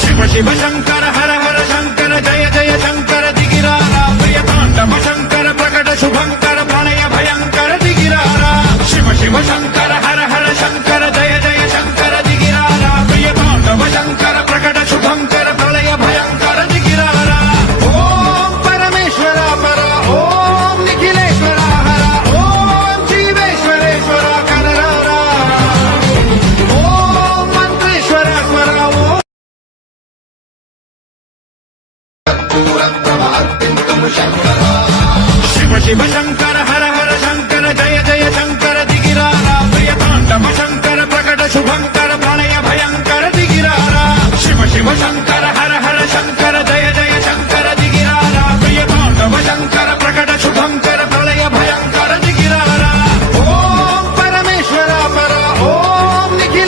शिव शिव शंकर हर हर शंकर जय जय शंकर दिगिरारा प्रियतांडव शंकर प्रकट शुभंकर प्रलय भयंकर दिगिरारा शिव शिव शंकर हर हर शंकर जय जय शंकर दिगिरारा प्रियतांडव शंकर प्रकट शुभंकर प्रलय भयंकर दिगिरारा ओम परमेश्वर पर ओम निखिलेश्वर हर ओम जीवेश्वरेश्वर कररारा ओम मंत्रेश्वर स्वर ओम शिव शिव शंकर हर हर शंकर जय जय शंकर दिगिरारा प्रियतांडव शंकर प्रकट शुभंकर प्रलय भयंकर दिगिरारा शिव शिव शंकर